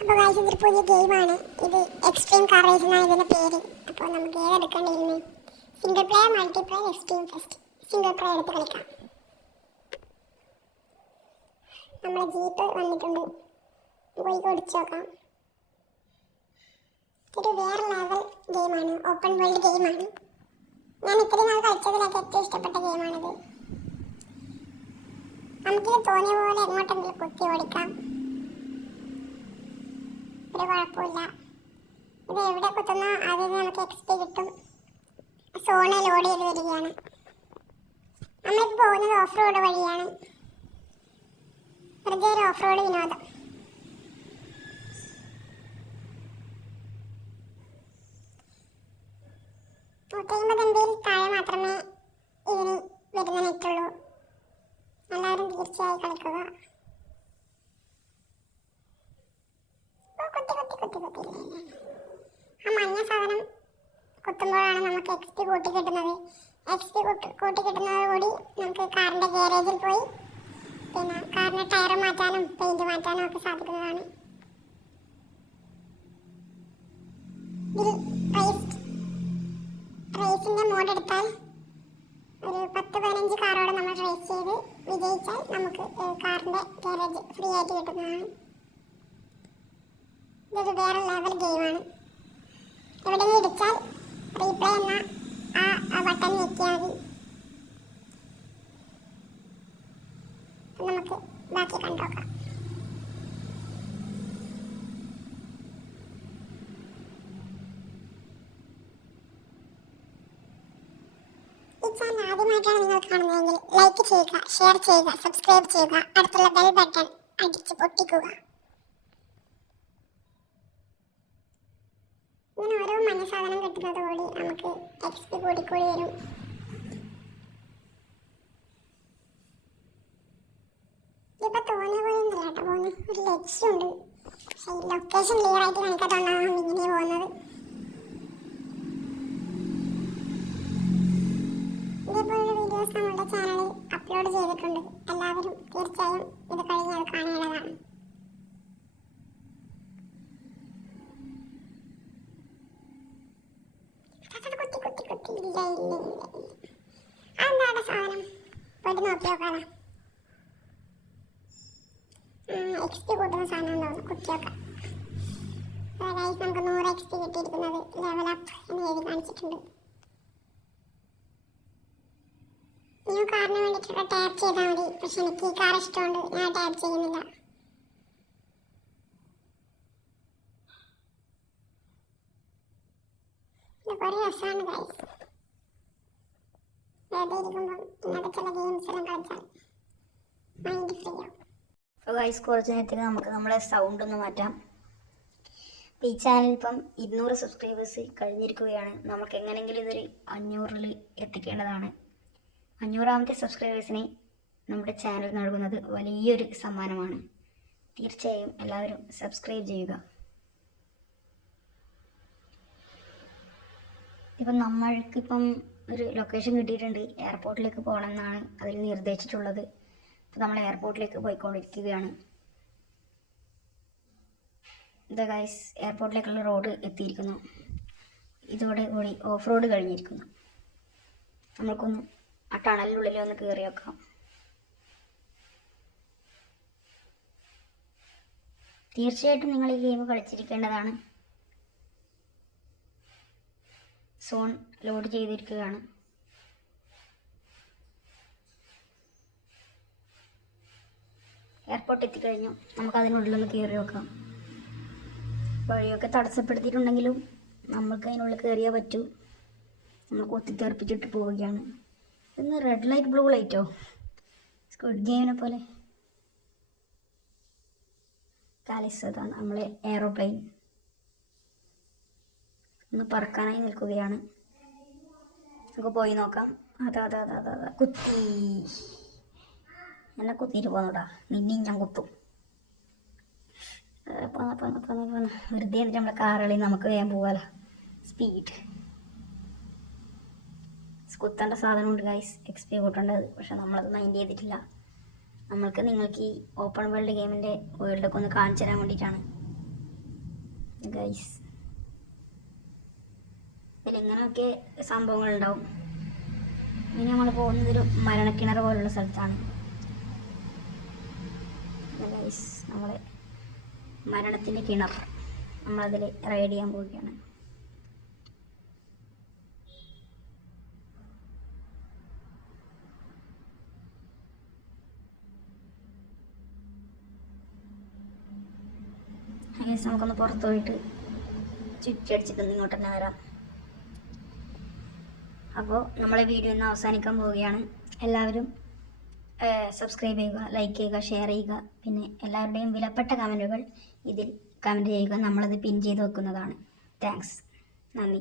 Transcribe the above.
അപ്പോൾ ഗൈസ് ഇതൊരു പുതിയ ഗെയിമാണ്. ഇത് എക്സ്ട്രീം കാർ റേസ് എന്നാണ് ഇതിൻ്റെ പേര്. അപ്പോൾ നമുക്ക് ഏതെടുക്കേണ്ടിയിരുന്നു? Single player, multiplayer, extreme fast. Single player എടുത്ത് കളിക്കാം. നമ്മളെ ജീപ്പ് വന്നിട്ടുണ്ട്, പോയി ഓടിച്ചു നോക്കാം. ഇതൊരു വേറെ ലെവൽ ഗെയിമാണ്, ഓപ്പൺ വേൾഡ് ഗെയിമാണ്. ഞാൻ ഇത്രയും നാൾ കളിച്ചതിലൊക്കെ ഏറ്റവും ഇഷ്ടപ്പെട്ട ഗെയിമാണിത്. നമുക്കിത് തോന്നിയ പോലെ എങ്ങോട്ടെങ്കിലും കുത്തി ഓടിക്കാം, ഒരു കുഴപ്പമില്ല. ഇത് എവിടെ കുത്തുന്നോ അതിന് നമുക്ക് എക്സ്പി കിട്ടും. സോണ് ലോഡ് ചെയ്ത് വരികയാണ്. നമ്മളിപ്പോൾ പോകുന്നത് ഓഫ് റോഡ് വഴിയാണ്. വെറുതെ ഒരു ഓഫ് റോഡ് വിനോദം. $150 താഴെ മാത്രമേ ഇതിന് വരുന്ന നെറ്റുള്ളൂ. എല്ലാവരും തീർച്ചയായും കളിക്കുക. ആ മഞ്ഞ സാധനം കുത്തുമ്പോഴാണ് നമുക്ക് എക്സ്പി കൂട്ടി കിട്ടുന്നത്. എക്സ്പി കൂട്ടി കിട്ടുന്നതോടുകൂടി നമുക്ക് കാറിൻ്റെ ഗാരേജിൽ പോയി പിന്നെ കാറിൻ്റെ ടയർ മാറ്റാനും പെയിൻറ് മാറ്റാനും ഒക്കെ സാധിക്കുന്നതാണ്. ഇതിൽ റേസിൻ്റെ മോഡ് എടുത്താൽ ഒരു 10-15 കാറോടെ നമ്മൾ റേസ് ചെയ്ത് വിജയിച്ചാൽ നമുക്ക് കാറിൻ്റെ ഗാരേജ് ഫ്രീ ആയിട്ട് കിട്ടുന്നതാണ്. ഇതൊരു വേറെ ലെവൽ ഗെയിമാണ്. എവിടെയെങ്കിലും ഇടിച്ചാൽ റീപ്ലേ എന്ന ആ ബട്ടൺ ഞെക്കിയാൽ മതി. നമുക്ക് ബാക്കി കണ്ടോക്കാം. ഈ ചാനൽ ആദ്യമായിട്ടാണ് നിങ്ങൾ കാണുന്നതെങ്കിൽ ലൈക്ക് ചെയ്യുക, ഷെയർ ചെയ്യുക, സബ്സ്ക്രൈബ് ചെയ്യുക, അടുത്തുള്ള ബെൽ ബട്ടൺ അടിച്ച് പൊട്ടിക്കുക. ഇങ്ങനെ ഓരോ മഞ്ഞ സാധനം കിട്ടുന്നതോടെ നമുക്ക് എക്സ്പി കൂടിക്കൂടി വരും. ഇതിപ്പോൾ തോന്നിയ പോലെ ഒന്നുമില്ല കേട്ടോ, പോകുന്നത് ഒരു ലക്ഷ്യമുണ്ട്. പക്ഷേ ഈ ലൊക്കേഷൻ ക്ലിയർ ആയിട്ട് കാണിക്കാത്തതുകൊണ്ടാണ് ഇങ്ങനെ പോകുന്നത്. ഇതേപോലുള്ള വീഡിയോസ് നമ്മുടെ ചാനലിൽ അപ്ലോഡ് ചെയ്തിട്ടുണ്ട്. എല്ലാവരും തീർച്ചയായും ഇത് കഴിഞ്ഞാൽ കാണേണ്ടതാണ്. അതെന്താണ് സാധനം? പോയിട്ട് നോക്കി നോക്കാനാ. എക്സ്പി കൂട്ടുന്ന സാധനം തോന്നുന്നു, കുത്തി നോക്കാം. നമുക്ക് 100 എക്സ്പി കിട്ടിയിരിക്കുന്നത് ലെവൽ അപ്പ് എന്ന് എഴുതി കാണിച്ചിട്ടുണ്ട്. ന്യൂ കാറിന് വേണ്ടിയിട്ടുള്ള ടാപ്പ് ചെയ്താൽ മതി. പക്ഷെ എനിക്ക് ഈ കാർ ഇഷ്ടമുണ്ട്, ഞാൻ ടാപ്പ് ചെയ്യുന്നില്ല. കുറേ രസമാണ് ഗൈസ്. വെറുതെ ഇരിക്കുമ്പോൾ ഇങ്ങനത്തെ ചില ഗെയിംസ് എല്ലാം കളിച്ചാൽ മൈൻഡ് ഫ്രീ ആവും. അപ്പോൾ ഗൈസ് കുറച്ച് നേരത്തേക്ക് നമുക്ക് നമ്മളെ സൗണ്ട് ഒന്ന് മാറ്റാം. ഈ ചാനൽ ഇപ്പം 200 സബ്സ്ക്രൈബേഴ്സ് കഴിഞ്ഞിരിക്കുകയാണ്. നമുക്ക് എങ്ങനെയെങ്കിലും ഇതൊരു 500-ൽ എത്തിക്കേണ്ടതാണ്. 500ാമത്തെ സബ്സ്ക്രൈബേഴ്സിനെ നമ്മുടെ ചാനൽ നൽകുന്നത് വലിയൊരു സമ്മാനമാണ്. തീർച്ചയായും എല്ലാവരും സബ്സ്ക്രൈബ് ചെയ്യുക. ഇപ്പം നമ്മൾക്കിപ്പം ഒരു ലൊക്കേഷൻ കിട്ടിയിട്ടുണ്ട്. എയർപോർട്ടിലേക്ക് പോകണമെന്നാണ് അതിൽ നിർദ്ദേശിച്ചിട്ടുള്ളത്. അപ്പോൾ നമ്മൾ എയർപോർട്ടിലേക്ക് പോയിക്കൊണ്ടിരിക്കുകയാണ്. ഇത് ഗൈസ് എയർപോർട്ടിലേക്കുള്ള റോഡ് എത്തിയിരിക്കുന്നു. ഇതോടെ കൂടി ഓഫ് റോഡ് കഴിഞ്ഞിരിക്കുന്നു. നമ്മൾക്കൊന്ന് ആ ടണലിനുള്ളിൽ ഒന്ന് കയറി വെക്കാം. തീർച്ചയായിട്ടും നിങ്ങൾ ഈ ഗെയിം കളിച്ചിരിക്കേണ്ടതാണ്. സോൺ ലോഡ് ചെയ്തിരിക്കുകയാണ്. എയർപോർട്ട് എത്തിക്കഴിഞ്ഞു. നമുക്ക് അതിനുള്ളിലൊന്ന് കയറി നോക്കാം. വഴിയൊക്കെ തടസ്സപ്പെടുത്തിയിട്ടുണ്ടെങ്കിലും നമുക്ക് അതിനുള്ളിൽ കയറിയേ പറ്റൂ. നമ്മൾ കൊത്തിത്തെറിപ്പിച്ചിട്ട് പോവുകയാണ്. ഇന്ന് റെഡ് ലൈറ്റ് ബ്ലൂ ലൈറ്റോ, സ്ക്വിഡ് ഗെയിമിനെ പോലെ. കാലിസതാണ് നമ്മളെ എയറോപ്ലെയിൻ. ഒന്ന് പറക്കാനായി നിൽക്കുകയാണ്. നമുക്ക് പോയി നോക്കാം. അതാ കുത്തി, എന്നെ കുത്തിയിട്ട് പോന്നോടാ, നിന്നെയും ഞാൻ കുത്തും. വെറുതെ എന്നിട്ട് നമ്മളെ കാറുകളിൽ നമുക്ക് വേഗം പോകാലോ. സ്പീഡ് കുത്തേണ്ട സാധനമുണ്ട് ഗൈസ്, എക്സ്പി കൂട്ടേണ്ടത്. പക്ഷെ നമ്മളത് മൈൻഡ് ചെയ്തിട്ടില്ല. നിങ്ങൾക്ക് ഈ ഓപ്പൺ വേൾഡ് ഗെയിമിൻ്റെ വേൾഡൊക്കെ ഒന്ന് കാണിച്ചു തരാൻ വേണ്ടിയിട്ടാണ്. ഗൈസ്. ഇതിലിങ്ങനെയൊക്കെ സംഭവങ്ങളുണ്ടാവും. ഇനി നമ്മൾ പോകുന്നതൊരു മരണക്കിണർ പോലുള്ള സ്ഥലത്താണ് ഗൈസ്. നമ്മൾ മരണത്തിൻ്റെ കിണർ നമ്മളതിൽ റൈഡ് ചെയ്യാൻ പോവുകയാണ്. ഗൈസ്, നമുക്കൊന്ന് പുറത്ത് പോയിട്ട് ചുറ്റടിച്ചിട്ട് ഇങ്ങോട്ട് തന്നെ വരാം. അപ്പോൾ നമ്മളെ വീഡിയോ ഇന്ന് അവസാനിക്കാൻ പോവുകയാണ്. എല്ലാവരും സബ്സ്ക്രൈബ് ചെയ്യുക, ലൈക്ക് ചെയ്യുക, ഷെയർ ചെയ്യുക. പിന്നെ എല്ലാവരുടെയും വിലപ്പെട്ട കമൻറ്റുകൾ ഇതിൽ കമൻറ്റ് ചെയ്യുക. നമ്മളത് പിൻ ചെയ്ത് വെക്കുന്നതാണ്. താങ്ക്സ്. നന്ദി.